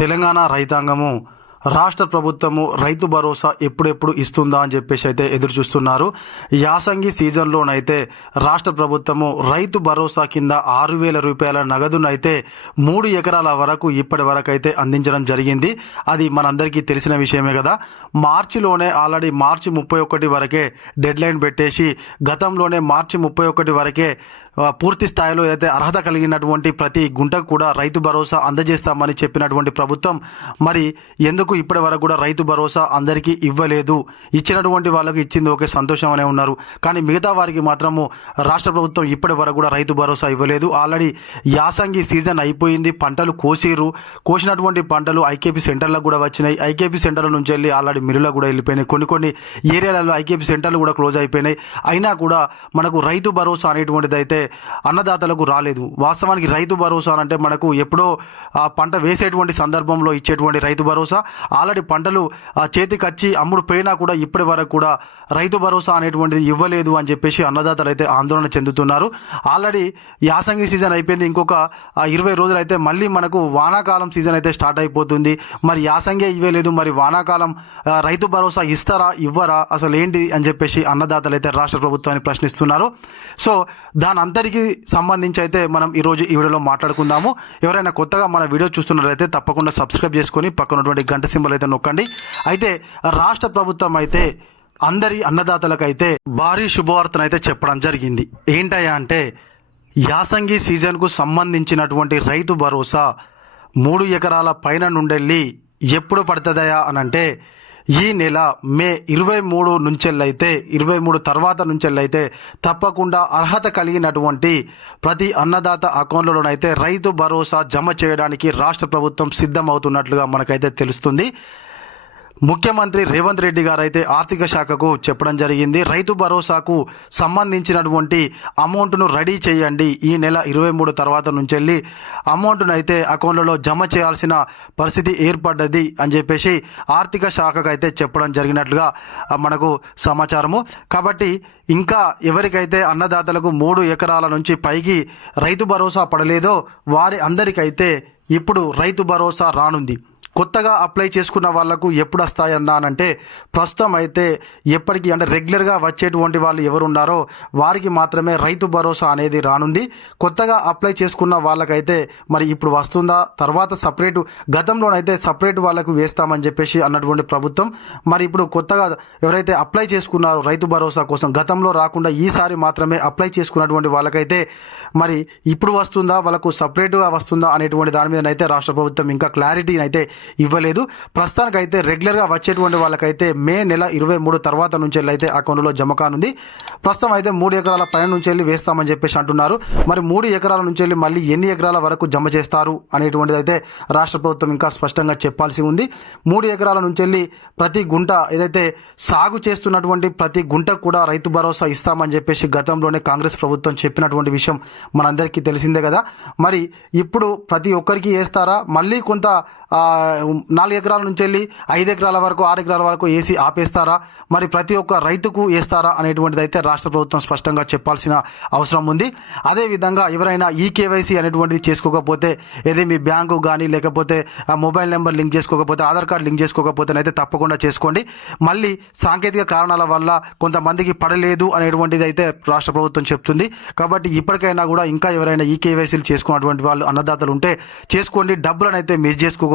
తెలంగాణ రైతాంగము రాష్ట్ర ప్రభుత్వము రైతు భరోసా ఎప్పుడెప్పుడు ఇస్తుందా అని చెప్పేసి అయితే ఎదురు చూస్తున్నారు. యాసంగి సీజన్లోనైతే రాష్ట్ర ప్రభుత్వము రైతు భరోసా కింద 6,000 రూపాయల నగదునైతే 3 ఎకరాల వరకు ఇప్పటి వరకు అయితే అందించడం జరిగింది. అది మనందరికీ తెలిసిన విషయమే కదా. మార్చిలోనే ఆల్రెడీ మార్చి 31 వరకే డెడ్ లైన్ పెట్టేసి గతంలోనే మార్చి 31 వరకే పూర్తి స్థాయిలో అయితే అర్హత కలిగినటువంటి ప్రతి గుంటకు కూడా రైతు భరోసా అందజేస్తామని చెప్పినటువంటి ప్రభుత్వం మరి ఎందుకు ఇప్పటి వరకు కూడా రైతు భరోసా అందరికీ ఇవ్వలేదు? ఇచ్చినటువంటి వాళ్ళకి ఇచ్చింది ఓకే, సంతోషం అనే ఉన్నారు. కానీ మిగతా వారికి మాత్రము రాష్ట్ర ప్రభుత్వం ఇప్పటి వరకు కూడా రైతు భరోసా ఇవ్వలేదు. ఆల్రెడీ యాసంగి సీజన్ అయిపోయింది, పంటలు కోసినటువంటి పంటలు ఐకేపీ సెంటర్లకు కూడా వచ్చినాయి. ఐకేపీ సెంటర్ల నుంచి వెళ్ళి ఆల్రెడీ మిల్లులకు కూడా వెళ్ళిపోయినాయి. కొన్ని ఏరియాలలో ఐకేపీ సెంటర్లు కూడా క్లోజ్ అయిపోయినాయి. అయినా కూడా మనకు రైతు భరోసా అనేటువంటిది అయితే అన్నదాతలకు రాలేదు. వాస్తవానికి రైతు భరోసా అంటే మనకు ఎప్పుడో ఆ పంట వేసేటువంటి సందర్భంలో ఇచ్చేటువంటి రైతు భరోసా. ఆల్రెడీ పంటలు చేతికచ్చి అమ్ముడు పోయినా కూడా ఇప్పటి వరకు కూడా రైతు భరోసా అనేటువంటిది ఇవ్వలేదు అని చెప్పేసి అన్నదాతలు అయితే ఆందోళన చెందుతున్నారు. ఆల్రెడీ యాసంగి సీజన్ అయిపోయింది, ఇంకొక 20 రోజులు అయితే మళ్ళీ మనకు వానాకాలం సీజన్ అయితే స్టార్ట్ అయిపోతుంది. మరి యాసంగే ఇవ్వలేదు, మరి వానాకాలం రైతు భరోసా ఇస్తారా ఇవ్వరా అసలు ఏంటి అని చెప్పేసి అన్నదాతలు అయితే రాష్ట్ర ప్రభుత్వాన్ని ప్రశ్నిస్తున్నారు. సో దాని అంతటికి సంబంధించి అయితే మనం ఈరోజు ఈ వీడియోలో మాట్లాడుకుందాము. ఎవరైనా కొత్తగా మన వీడియో చూస్తున్నట్లయితే తప్పకుండా సబ్స్క్రైబ్ చేసుకొని పక్కన ఉన్నటువంటి గంట సింబల్ అయితే నొక్కండి. అయితే రాష్ట్ర ప్రభుత్వం అయితే అందరి అన్నదాతలకైతే భారీ శుభవార్తనైతే చెప్పడం జరిగింది. ఏంటయ్యా అంటే యాసంగి సీజన్కు సంబంధించినటువంటి రైతు భరోసా 3 ఎకరాల పైన నుండెళ్ళి ఎప్పుడు పడుతుందయా అని అంటే ఈ నెల మే 23 నుంచెల్లైతే 23 తర్వాత నుంచెల్లైతే తప్పకుండా అర్హత కలిగినటువంటి ప్రతి అన్నదాత అకౌంట్లలోనైతే రైతు భరోసా జమ చేయడానికి రాష్ట్ర ప్రభుత్వం సిద్ధమవుతున్నట్లుగా మనకైతే తెలుస్తుంది. ముఖ్యమంత్రి రేవంత్ రెడ్డి గారు అయితే ఆర్థిక శాఖకు చెప్పడం జరిగింది. రైతు భరోసాకు సంబంధించినటువంటి అమౌంట్ను రెడీ చేయండి, ఈ నెల 23 తర్వాత నుంచి వెళ్ళి అమౌంట్ను అయితే అకౌంట్లలో జమ చేయాల్సిన పరిస్థితి ఏర్పడ్డది అని చెప్పేసి ఆర్థిక శాఖకు అయితే చెప్పడం జరిగినట్లుగా మనకు సమాచారము. కాబట్టి ఇంకా ఎవరికైతే అన్నదాతలకు 3 ఎకరాల నుంచి పైకి రైతు భరోసా పడలేదో వారి అందరికైతే ఇప్పుడు రైతు భరోసా రానుంది. కొత్తగా అప్లై చేసుకున్న వాళ్లకు ఎప్పుడు వస్తాయన్నానంటే ప్రస్తుతం అయితే ఎప్పటికీ అంటే రెగ్యులర్గా వచ్చేటువంటి వాళ్ళు ఎవరున్నారో వారికి మాత్రమే రైతు భరోసా అనేది రానుంది. కొత్తగా అప్లై చేసుకున్న వాళ్ళకైతే మరి ఇప్పుడు వస్తుందా, తర్వాత సపరేటు గతంలోనైతే సపరేట్ వాళ్ళకు వేస్తామని చెప్పేసి అన్నటువంటి ప్రభుత్వం మరి ఇప్పుడు కొత్తగా ఎవరైతే అప్లై చేసుకున్నారో రైతు భరోసా కోసం గతంలో రాకుండా ఈసారి మాత్రమే అప్లై చేసుకున్నటువంటి వాళ్ళకైతే మరి ఇప్పుడు వస్తుందా, వాళ్ళకు సపరేట్గా వస్తుందా అనేటువంటి దాని మీద అయితే రాష్ట్ర ప్రభుత్వం ఇంకా క్లారిటీని అయితే ఇవ్వలేదు. ప్రస్తుతానికైతే రెగ్యులర్గా వచ్చేటువంటి వాళ్ళకైతే మే నెల 23 తర్వాత నుంచి అయితే అకౌంట్లో జమ కానుంది. ప్రస్తుతం అయితే 3 ఎకరాల పైన నుంచి వెళ్ళి వేస్తామని చెప్పేసి అంటున్నారు. మరి 3 ఎకరాల నుంచి వెళ్ళి మళ్ళీ ఎన్ని ఎకరాల వరకు జమ చేస్తారు అనేటువంటిది అయితే రాష్ట్ర ప్రభుత్వం ఇంకా స్పష్టంగా చెప్పాల్సి ఉంది. 3 ఎకరాల నుంచి వెళ్ళి ప్రతి గుంట ఏదైతే సాగు చేస్తున్నటువంటి ప్రతి గుంటకు కూడా రైతు భరోసా ఇస్తామని చెప్పేసి గతంలోనే కాంగ్రెస్ ప్రభుత్వం చెప్పినటువంటి విషయం మనందరికీ తెలిసిందే కదా. మరి ఇప్పుడు ప్రతి ఒక్కరికి వేస్తారా, మళ్ళీ కొంత 4 ఎకరాల నుంచి వెళ్ళి 5 ఎకరాల వరకు 6 ఎకరాల వరకు వేసి ఆపేస్తారా, మరి ప్రతి ఒక్క రైతుకు వేస్తారా అనేటువంటిది అయితే రాష్ట్ర ప్రభుత్వం స్పష్టంగా చెప్పాల్సిన అవసరం ఉంది. అదేవిధంగా ఎవరైనా ఈ కేవైసీ అనేటువంటిది చేసుకోకపోతే ఏదే మీ బ్యాంకు కానీ లేకపోతే మొబైల్ నెంబర్ లింక్ చేసుకోకపోతే ఆధార్ కార్డు లింక్ చేసుకోకపోతేనైతే తప్పకుండా చేసుకోండి. మళ్ళీ సాంకేతిక కారణాల వల్ల కొంతమందికి పడలేదు అనేటువంటిది అయితే రాష్ట్ర ప్రభుత్వం చెప్తుంది. కాబట్టి ఇప్పటికైనా కూడా ఇంకా ఎవరైనా ఈ కేవైసీలు చేసుకున్నటువంటి వాళ్ళు అన్నదాతలు ఉంటే చేసుకోండి, డబ్బులను అయితే మిస్ చేసుకోండి.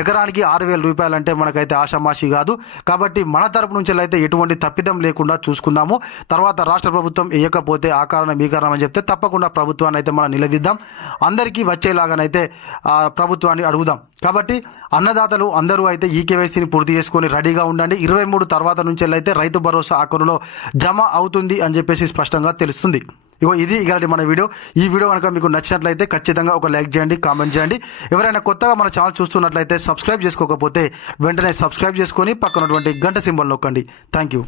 ఎకరానికి 6,000 రూపాయలు అంటే మనకైతే ఆషామాషి కాదు. కాబట్టి మన తరపు నుంచి అయితే ఎటువంటి తప్పిదం లేకుండా చూసుకుందాము. తర్వాత రాష్ట్ర ప్రభుత్వం వేయకపోతే ఆ కారణం ఈ కారణం అని చెప్తే తప్పకుండా ప్రభుత్వాన్ని అయితే మనం నిలదీద్దాం, అందరికీ వచ్చేలాగానైతే ప్రభుత్వాన్ని అడుగుదాం. కాబట్టి అన్నదాతలు అందరూ అయితే ఈ కేవైసీని పూర్తి చేసుకొని రెడీగా ఉండండి. 23 తర్వాత నుంచి అయితే రైతు భరోసా అకౌంట్లో జమ అవుతుంది అని చెప్పేసి స్పష్టంగా తెలుస్తుంది. ఇది ఇలాంటి మన వీడియో. ఈ వీడియో కనుక మీకు నచ్చినట్లయితే ఖచ్చితంగా ఒక లైక్ చేయండి, కామెంట్ చేయండి. ఎవరైనా కొత్తగా మన ఛానల్ చూస్తున్నట్లయితే సబ్స్క్రైబ్ చేసుకోకపోతే వెంటనే సబ్స్క్రైబ్ చేసుకొని పక్కనటువంటి గంట సింబల్ నొక్కండి. Thank you.